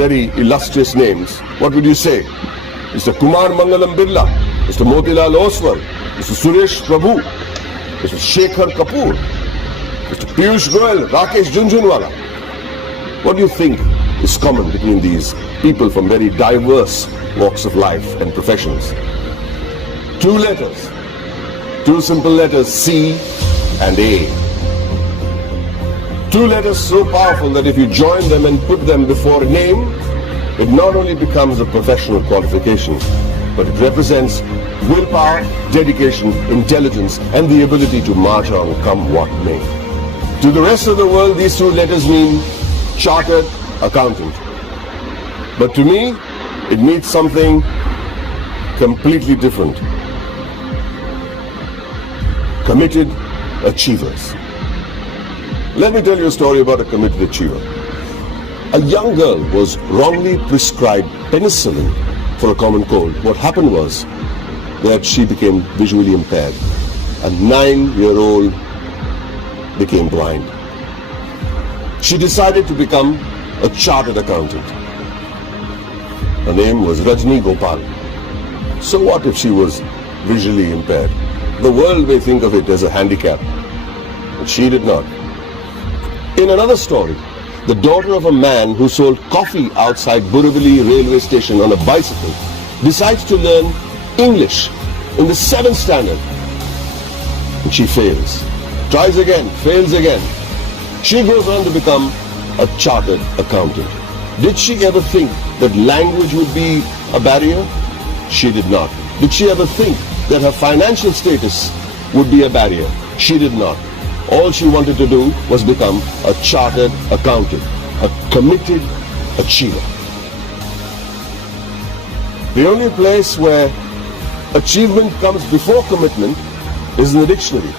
very illustrious names, what would you say? Mr. Kumar Mangalam Birla, Mr. Motilal Oswal, Mr. Suresh Prabhu, Mr. Shekhar Kapoor, Mr. Piyush Goyal, Rakesh Jhunjhunwala. What do you think is common between these people from very diverse walks of life and professions? Two letters, two simple letters, C and A. Two letters so powerful that if you join them and put them before a name, it not only becomes a professional qualification, but it represents willpower, dedication, intelligence, and the ability to march on come what may. To the rest of the world, these two letters mean chartered accountant. But to me, it means something completely different. Committed achievers. Let me tell you a story about a committed achiever. A young girl was wrongly prescribed penicillin for a common cold. What happened was that she became visually impaired. A 9-year-old became blind. She decided to become a chartered accountant. Her name was Rajni Gopal. So what if she was visually impaired? The world may think of it as a handicap, but she did not. In another story, the daughter of a man who sold coffee outside Borivali railway station on a bicycle decides to learn English in the 7th standard. And she fails. Tries again, fails again. She goes on to become a chartered accountant. Did she ever think that language would be a barrier? She did not. Did she ever think that her financial status would be a barrier? She did not. All she wanted to do was become a chartered accountant, a committed achiever. The only place where achievement comes before commitment is in the dictionary.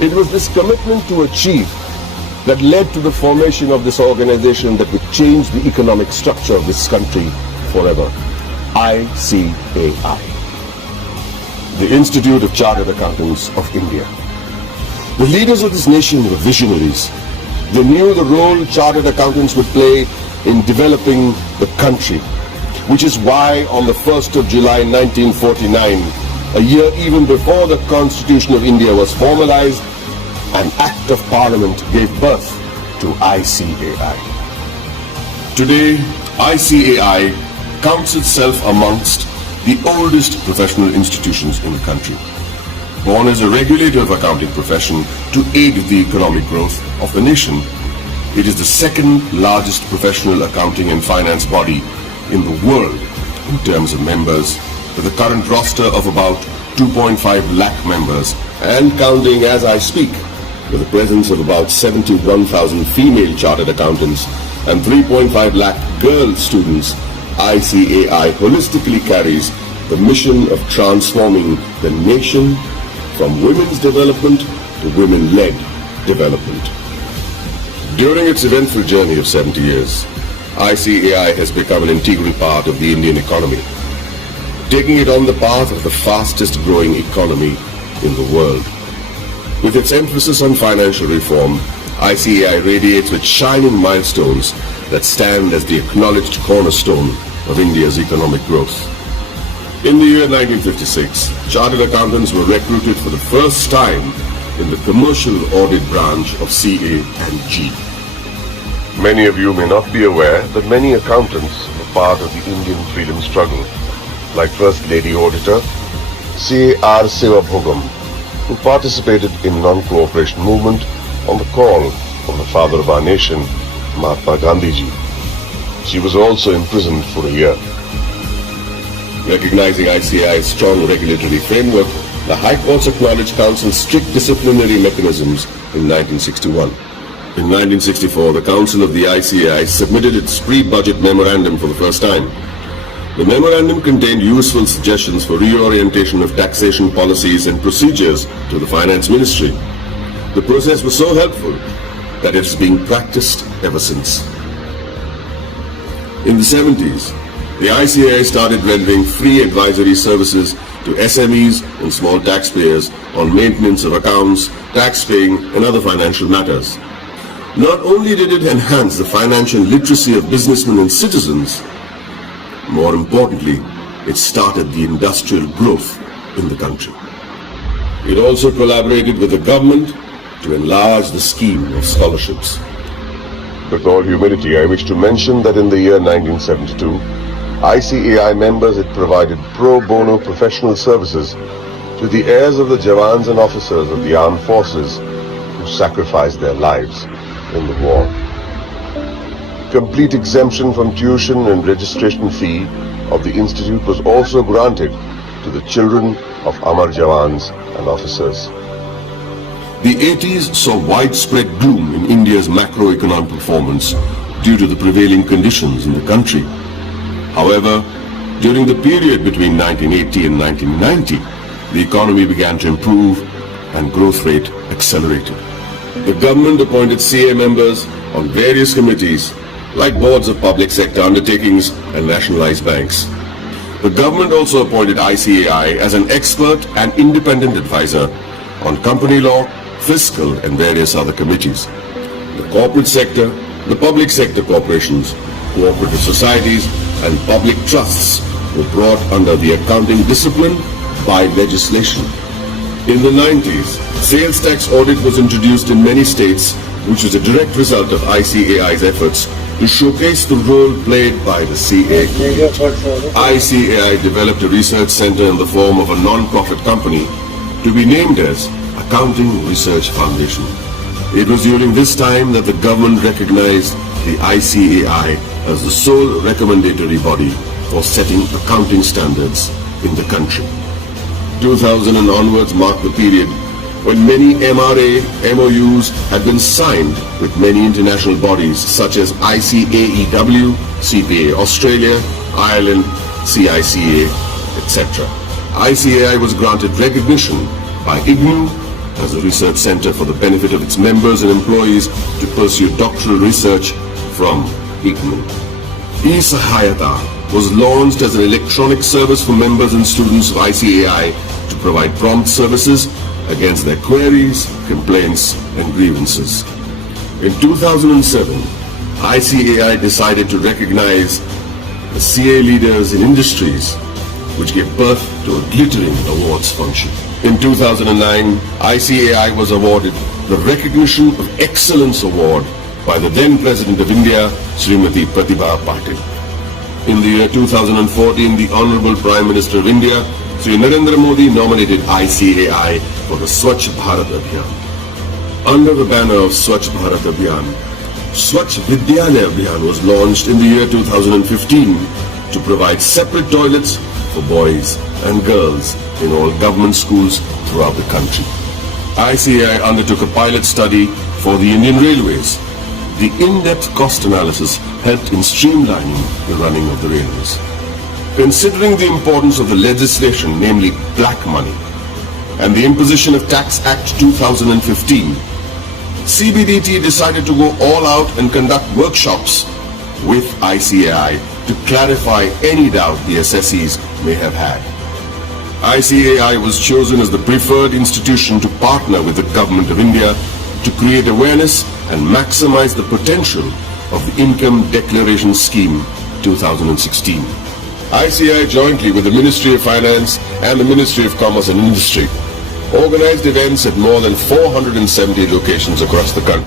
It was this commitment to achieve that led to the formation of this organization that would change the economic structure of this country forever. I.C.A.I. The Institute of Chartered Accountants of India. The leaders of this nation were visionaries. They knew the role chartered accountants would play in developing the country, which is why on the 1st of July 1949, a year even before the Constitution of India was formalized, an Act of Parliament gave birth to I.C.A.I. Today, I.C.A.I. counts itself amongst the oldest professional institutions in the country. Born as a regulator of accounting profession to aid the economic growth of the nation, it is the second largest professional accounting and finance body in the world in terms of members, with a current roster of about 2.5 lakh members and counting as I speak, with a presence of about 71,000 female chartered accountants and 3.5 lakh girl students. I.C.A.I. holistically carries the mission of transforming the nation from women's development to women-led development. During its eventful journey of 70 years, I.C.A.I. has become an integral part of the Indian economy, taking it on the path of the fastest growing economy in the world. With its emphasis on financial reform, I.C.A.I. radiates with shining milestones that stand as the acknowledged cornerstone of India's economic growth. In the year 1956, chartered accountants were recruited for the first time in the commercial audit branch of C.A. and G. Many of you may not be aware that many accountants were part of the Indian freedom struggle, like First Lady Auditor C.A.R. Sevabhogam, who participated in non-cooperation movement on the call of the father of our nation, Mahatma Gandhiji. She was also imprisoned for a year. Recognizing I.C.A.I.'s strong regulatory framework, the High Courts acknowledged Council's strict disciplinary mechanisms in 1961. In 1964, the Council of the I.C.A.I. submitted its pre-budget memorandum for the first time. The memorandum contained useful suggestions for reorientation of taxation policies and procedures to the Finance Ministry. The process was so helpful that it is being practiced ever since. In the 70s, the I.C.A.I. started rendering free advisory services to SMEs and small taxpayers on maintenance of accounts, tax paying and other financial matters. Not only did it enhance the financial literacy of businessmen and citizens, more importantly, it started the industrial growth in the country. It also collaborated with the government to enlarge the scheme of scholarships. With all humility, I wish to mention that in the year 1972, I.C.A. members had provided pro bono professional services to the heirs of the Jawans and officers of the armed forces who sacrificed their lives in the war. Complete exemption from tuition and registration fee of the institute was also granted to the children of Amar Jawans and officers. The 80s saw widespread gloom in India's macroeconomic performance due to the prevailing conditions in the country. However, during the period between 1980 and 1990, the economy began to improve and growth rate accelerated. The government appointed CA members on various committees like boards of public sector undertakings and nationalized banks. The government also appointed I.C.A. as an expert and independent advisor on company law, fiscal and various other committees. The corporate sector, the public sector corporations, cooperative societies and public trusts were brought under the accounting discipline by legislation. In the 90s, sales tax audit was introduced in many states, which was a direct result of I.C.A.'s efforts to showcase the role played by the CA. I.C.A. developed a research center in the form of a non-profit company to be named as Accounting Research Foundation. It was during this time that the government recognized the I.C.A. as the sole recommendatory body for setting accounting standards in the country. 2000 and onwards marked the period when many MRA MOUs had been signed with many international bodies such as ICAEW, CPA Australia, Ireland, CICA, etc. I.C.A. was granted recognition by IGNU as a research center for the benefit of its members and employees to pursue doctoral research from IGNU. A.C.A. was launched as an electronic service for members and students of I.C.A. to provide prompt services against their queries, complaints and grievances. In 2007, I.C.A. decided to recognize the CA leaders in industries, which gave birth to a glittering awards function. In 2009, I.C.A. was awarded the Recognition of Excellence Award by the then President of India, Srimati Pratibha Patil. In the year 2014, the Honorable Prime Minister of India, Sri Narendra Modi, nominated I.C.A. for the Swachh Bharat Abhiyan. Under the banner of Swachh Bharat Abhiyan, Swachh Vidyalaya Abhiyan was launched in the year 2015 to provide separate toilets for boys and girls in all government schools throughout the country. I.C.A. undertook a pilot study for the Indian Railways. The in-depth cost analysis helped in streamlining the running of the railways. Considering the importance of the legislation, namely black money, and the imposition of Tax Act 2015, CBDT decided to go all out and conduct workshops with I.C.A. to clarify any doubt the assessees may have had. I.C.A. was chosen as the preferred institution to partner with the Government of India to create awareness and maximize the potential of the Income Declaration Scheme 2016. I.C.A. jointly with the Ministry of Finance and the Ministry of Commerce and Industry organized events at more than 470 locations across the country.